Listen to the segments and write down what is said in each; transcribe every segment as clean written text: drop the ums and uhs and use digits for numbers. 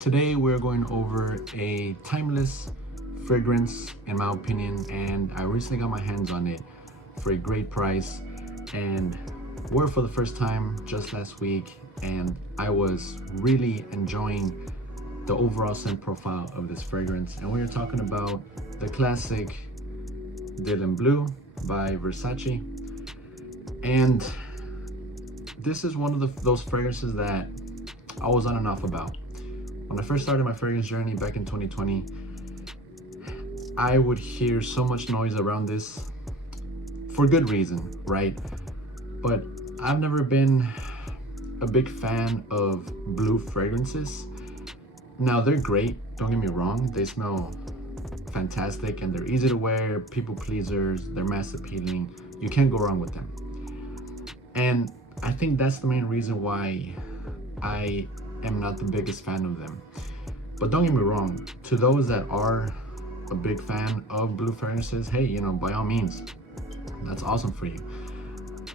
Today we're going over a timeless fragrance in my opinion, and I recently got my hands on it for a great price and wore it for the first time just last week, and I was really enjoying the overall scent profile of this fragrance. And we are talking about the classic Dylan Blue by Versace. And this is one of those fragrances that I was on and off about. When I first started my fragrance journey back in 2020, I would hear so much noise around this for good reason, right? But I've never been a big fan of blue fragrances. Now, they're great, don't get me wrong. They smell fantastic and they're easy to wear, people pleasers, they're mass appealing. You can't go wrong with them. And I think that's the main reason why I am not the biggest fan of them. But don't get me wrong, to those that are a big fan of blue fragrances, hey, by all means, that's awesome for you.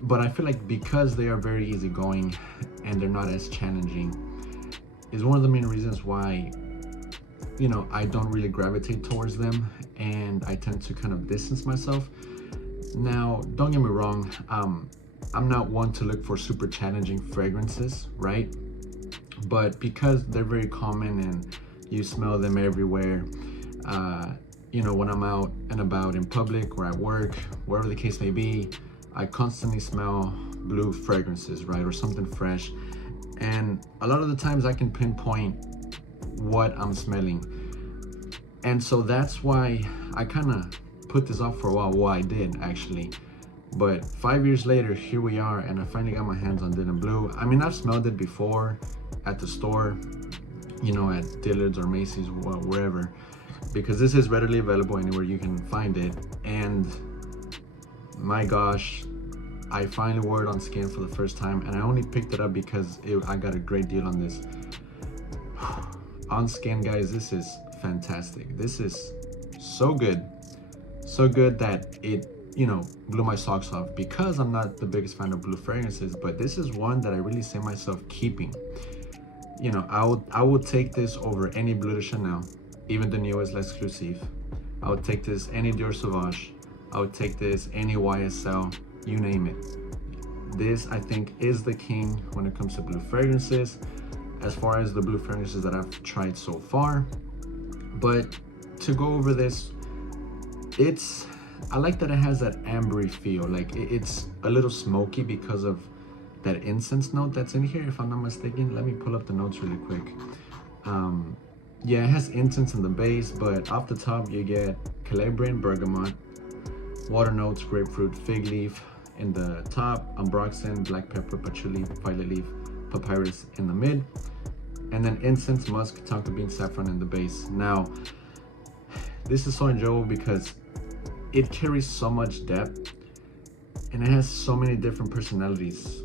But I feel like because they are very easygoing and they're not as challenging, is one of the main reasons why I don't really gravitate towards them, and I tend to kind of distance myself. Now, don't get me wrong, I'm not one to look for super challenging fragrances, right? But because they're very common and you smell them everywhere, when I'm out and about in public or at work, wherever the case may be, I constantly smell blue fragrances, right? Or something fresh. And a lot of the times I can pinpoint what I'm smelling. And so that's why I kind of put this off for a while. Well, I did actually. But 5 years later, here we are, and I finally got my hands on Dylan Blue. I mean, I've smelled it before at the store, at Dillard's or Macy's, wherever, because this is readily available anywhere you can find it. And my gosh, I finally wore it on skin for the first time, and I only picked it up because I got a great deal on this. On skin, guys, this is fantastic. This is so good that it blew my socks off, because I'm not the biggest fan of blue fragrances, but this is one that I really see myself keeping. I would take this over any Bleu de Chanel, even the newest L'Exclusive. I would take this any Dior Sauvage. I would take this any YSL, you name it. This, I think, is the king when it comes to blue fragrances, as far as the blue fragrances that I've tried so far. But to go over this, I like that it has that ambery feel. Like it's a little smoky because of that incense note that's in here, if I'm not mistaken. Let me pull up the notes really quick. Yeah, it has incense in the base, but off the top you get Calabrian bergamot, water notes, grapefruit, fig leaf in the top, ambroxan, black pepper, patchouli, violet leaf, papyrus in the mid, and then incense, musk, tonka bean, saffron in the base. Now, this is so enjoyable because it carries so much depth and it has so many different personalities.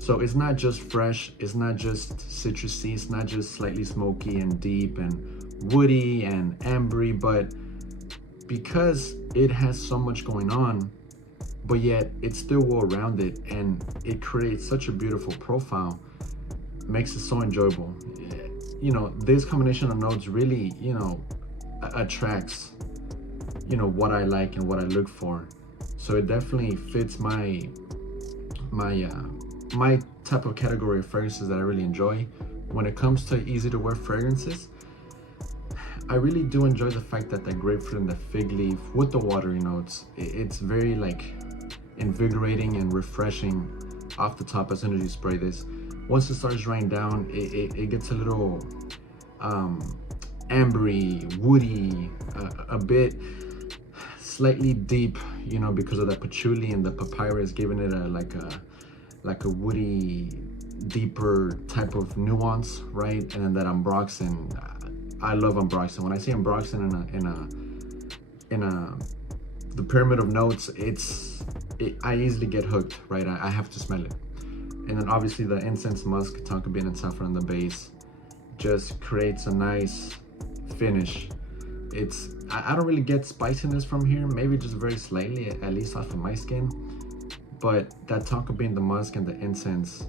So it's not just fresh, it's not just citrusy, it's not just slightly smoky and deep and woody and ambery, but because it has so much going on, but yet it's still well-rounded and it creates such a beautiful profile, makes it so enjoyable. This combination of notes really, attracts what I like and what I look for. So it definitely fits my type of category of fragrances that I really enjoy. When it comes to easy to wear fragrances, I really do enjoy the fact that the grapefruit and the fig leaf with the watery notes, it's very invigorating and refreshing off the top as soon as you spray this. Once it starts drying down, it gets a little ambery, woody, a bit slightly deep, because of the patchouli and the papyrus, giving it a woody, deeper type of nuance, right? And then that ambroxan, I love ambroxan. When I say ambroxan in the pyramid of notes, I easily get hooked, right? I have to smell it. And then obviously the incense, musk, tonka bean, and saffron in the base just creates a nice finish. I don't really get spiciness from here, maybe just very slightly, at least off of my skin. But that tonka bean, the musk, and the incense,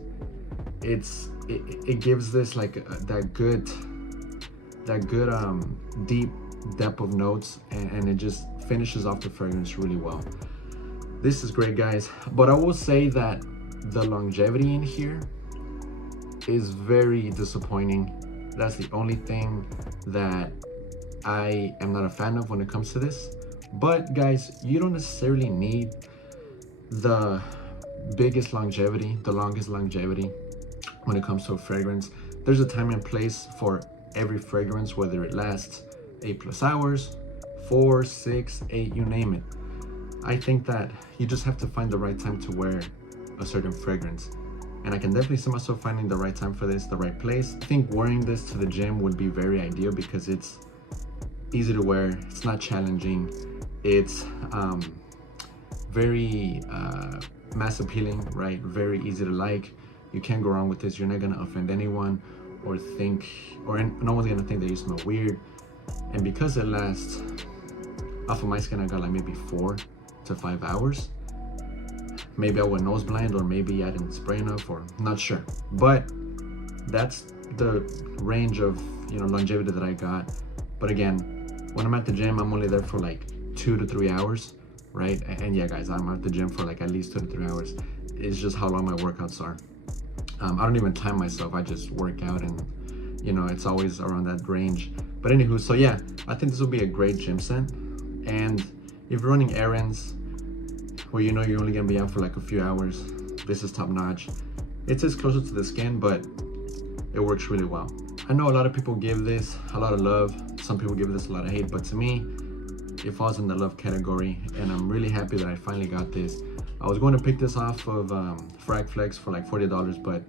it gives this that good that good deep depth of notes, and it just finishes off the fragrance really well. This is great, guys, but I will say that the longevity in here is very disappointing. That's the only thing that I am not a fan of when it comes to this. But guys, you don't necessarily need the biggest longevity, the longest longevity when it comes to a fragrance. There's a time and place for every fragrance, whether it lasts 8+ hours, 4, 6, 8, you name it. I think that you just have to find the right time to wear a certain fragrance. And I can definitely see myself finding the right time for this, the right place. I think wearing this to the gym would be very ideal because it's easy to wear, it's not challenging, it's very mass appealing, right? Very easy to like. You can't go wrong with this. You're not gonna offend anyone or think, or no one's gonna think that you smell weird. And because it lasts, off of my skin, I got like maybe 4 to 5 hours. Maybe I went nose blind, or maybe I didn't spray enough, or not sure. But that's the range of, you know, longevity that I got. But again, when I'm at the gym, I'm only there for like 2 to 3 hours, right? And yeah, guys, I'm at the gym for like at least 2 to 3 hours. It's just how long my workouts are. I don't even time myself. I just work out, and you know, it's always around that range. But anywho, so yeah, I think this will be a great gym scent. And if you're running errands where you know you're only gonna be out for like a few hours, this is top notch. It is closer to the skin, but it works really well. I know a lot of people give this a lot of love. Some people give this a lot of hate, but to me, it falls in the love category, and I'm really happy that I finally got this. I was going to pick this off of Frag Flex for like $40, but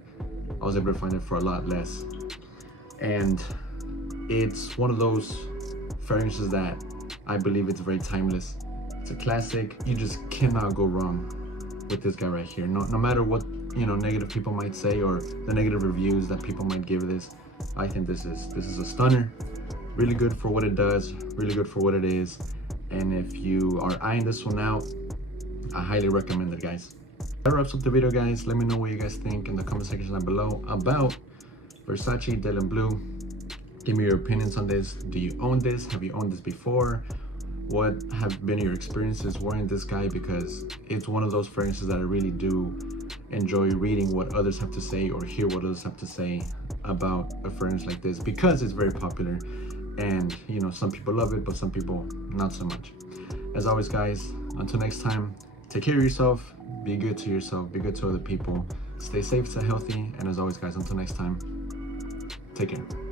I was able to find it for a lot less. And it's one of those fragrances that I believe it's very timeless. It's a classic. You just cannot go wrong with this guy right here. No matter what, you know, negative people might say or the negative reviews that people might give this, I think this is a stunner. Really good for what it does, really good for what it is. And if you are eyeing this one out, I highly recommend it, guys. That wraps up the video, guys. Let me know what you guys think in the comment section down below about Versace Dylan Blue. Give me your opinions on this. Do you own this? Have you owned this before? What have been your experiences wearing this guy? Because it's one of those fragrances that I really do enjoy reading what others have to say, or hear what others have to say about a fragrance like this, because it's very popular. And you know, some people love it, but some people not so much. As always, guys, until next time, take care of yourself, be good to yourself, be good to other people, stay safe, stay healthy, and as always, guys, until next time, take care.